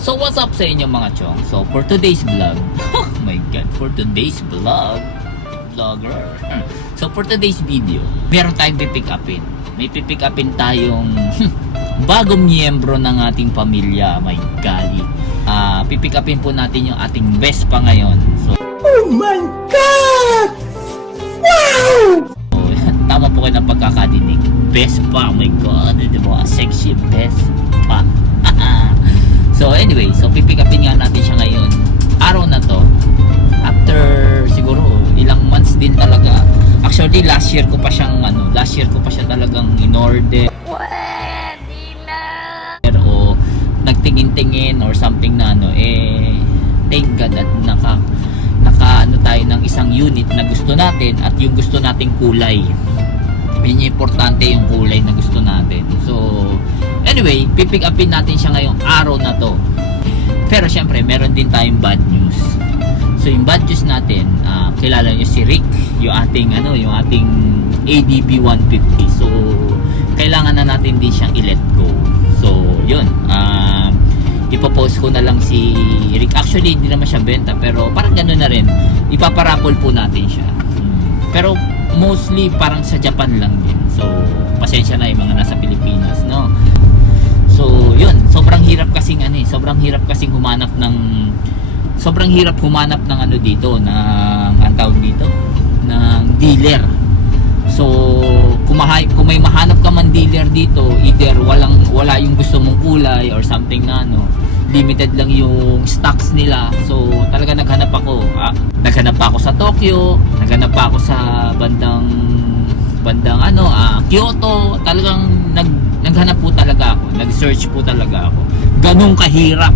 So what's up sa inyo mga chong? So for today's vlog, oh my god, for today's vlogger. So for today's video, meron tayong pipick upin. May pipick upin tayong bagong miyembro ng ating pamilya, my golly. Pipick upin po natin yung ating Vespa ngayon. So, oh my god! Wow! So, tama po kayo ng pagkakadinig. Vespa, oh my god, diba? Sexy Vespa. So anyway, so pipick upin nga natin siya ngayon. Araw na to, after siguro ilang months din talaga. Actually last year ko pa siya talagang in-order. O nagtingin-tingin or something na thank God at naka tayo ng isang unit na gusto natin at yung gusto nating kulay. Yun yung importante, yung kulay na gusto natin. So anyway, pipick upin natin siya ngayong araw na to. Pero syempre, meron din tayong bad news. So yung bad news natin, kilala niyo si Rick, yung ating ADB 150. So kailangan na natin din siyang i-let go. So yun, ipopost ko na lang si Rick. Actually, hindi naman siya benta, pero parang gano'n na rin. Ipaparapol po natin siya. Pero mostly parang sa Japan lang din. So pasensya na yung mga nasa Pilipinas, no? So yun, sobrang hirap kasing humanap ng dito ng dealer. So kung may mahanap ka man dealer dito, either wala yung gusto mong kulay or something na limited lang yung stocks nila. So talaga naghanap ako sa Tokyo, naghanap ako sa bandang Kyoto. Talagang naghanap po talaga ako, nag-search po talaga ako. Ganun kahirap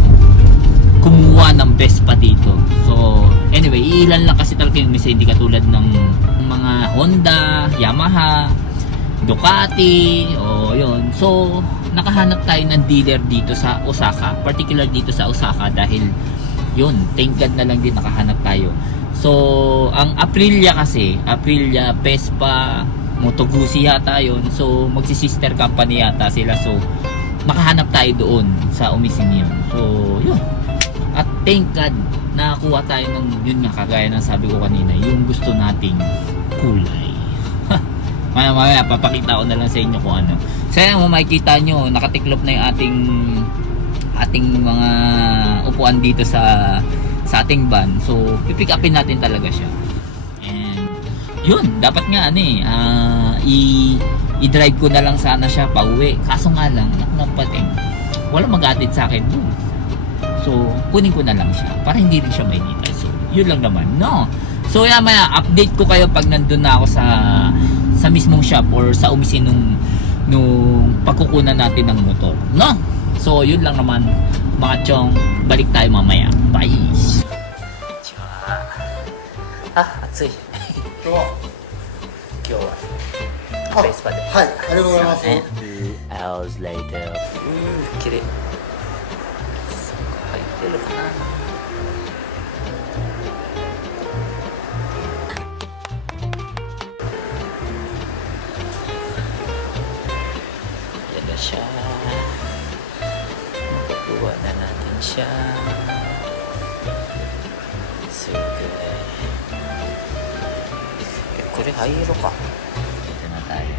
kumuha ng Vespa dito. So anyway, ilan lang kasi talaga yung misa, hindi katulad ng mga Honda, Yamaha, Ducati, yun. So nakahanap tayo ng dealer dito sa Osaka, particular dito sa Osaka, dahil yun, thank God na lang din nakahanap tayo. So ang Aprilia Vespa, Moto Guzzi yata yun. So magsi-sister company yata sila. So makahanap tayo doon sa umisin yun. So yun, at thank God nakakuha tayo ng yun nga, kagaya ng sabi ko kanina, yung gusto nating kulay. Mamaya papakita ko na lang sa inyo kung ano. So yan, makikita nyo, nakatiklop na yung ating mga upuan dito sa ating van. So pipick upin natin talaga siya. And yun, dapat nga i-drive ko na lang sana siya pauwi. Kaso nga lang, wala mag-atid sa akin dun. So kunin ko na lang siya para hindi rin siya mainita. So yun lang naman, no? So maya update ko kayo pag nandun na ako sa mismong shop or sa umisin nung pagkukunan natin ng motor, no? So yun lang naman mga chong, balik tayo mamaya. Bye! Atsui. 今日はベースパで。はい、ありがとうございます。 Hours later. 綺麗。入ってるかな。Ya udah siya. Buka na natin siya. Sige. これ入ろうか。Ito na tayo.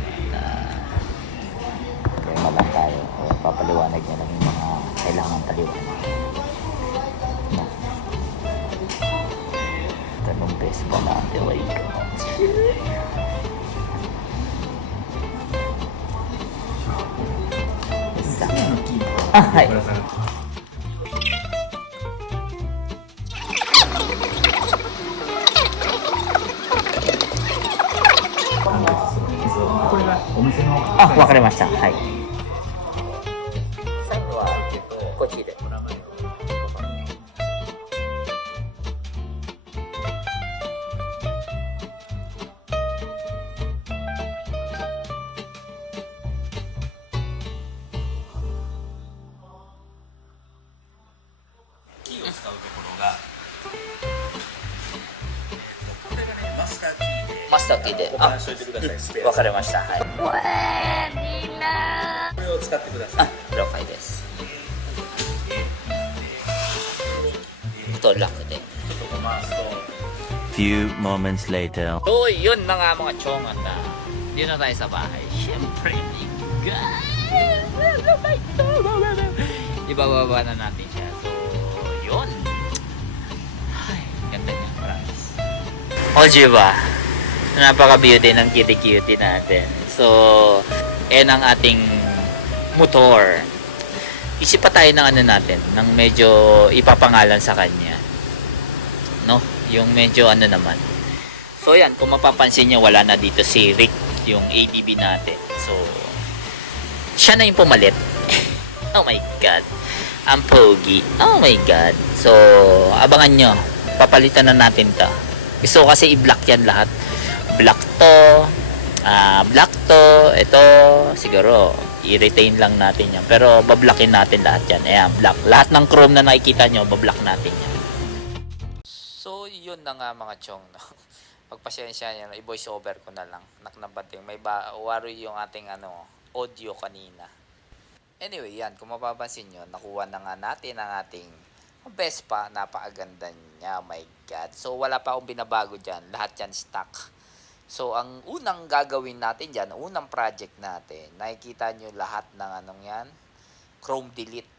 Kaya naman tayo. Papaliwanag niya lang yung mga kailangan paliwanag. Tanong best pa natin. Oh my God. Hi. Ah, わかりました。はい。最後はこっちで。キーを使うところが、これがね、マスターキーで。マスターキーで。あ、わかりました。はい。これを使ってください。了解です。to lang. Few moments later. So, yun na nga mga chong at yun na tayo sa bahay. Siyempre, guys! Ibababa na natin siya. So, yun. Ay, ganda niya. Promise. O, diba? Napaka-beauty ng cutie-cutie natin. So, yan ang ating motor. Isip pa tayo ng ano natin, ng medyo ipapangalan sa kanya. No? Yung medyo ano naman. So yan, kung mapapansin nyo, wala na dito si Rick, yung ADB natin. So, siya na yung pumalit. Oh my God. Ang pogi. Oh my God. So, abangan nyo. Papalitan na natin to. Gusto ko kasi i-block yan lahat. Block to. Block to. Ito, siguro, i-retain lang natin yan. Pero, bablockin natin lahat yan. Ayan, block. Lahat ng chrome na nakikita nyo, bablock natin yan. So, yun na nga mga chong. No? Pagpasensya niya, i-voice over ko na lang. Naknabating. May wari yung ating audio kanina. Anyway, yan. Kung mapapansin nyo, nakuha na nga natin ang ating Vespa. Napakaganda niya. Oh my God. So, wala pa akong binabago dyan. Lahat yan stock. So, ang unang gagawin natin dyan, unang project natin, nakikita nyo lahat ng yan, Chrome delete.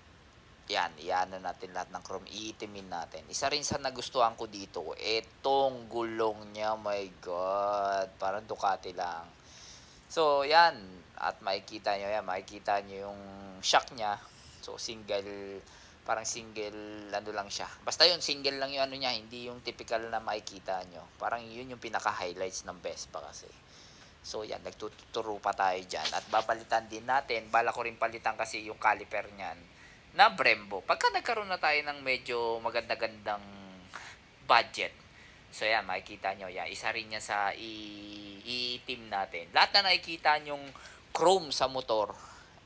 Yan, iano natin lahat ng chrome, iitimin natin. Isa rin sa nagustuhan ko dito, etong gulong niya, my God, parang Ducati lang. So, yan, at makikita nyo yung shock niya. So, parang single, lang siya. Basta yun, single lang yung niya, hindi yung typical na makikita nyo. Parang yun yung pinaka-highlights ng Vespa kasi. So, yan, nagtuturo pa tayo dyan. At babalitan din natin, bala ko rin palitan kasi yung caliper niyan na Brembo. Pagka nagkaroon na tayo ng medyo maganda-gandang budget. So yan, makikita nyo. Yan, isa rin yan sa i-team natin. Lahat na nakikita nyong chrome sa motor,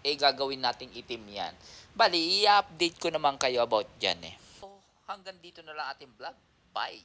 gagawin nating itim yan. Bali, i-update ko naman kayo about dyan So, hanggang dito na lang ating vlog. Bye!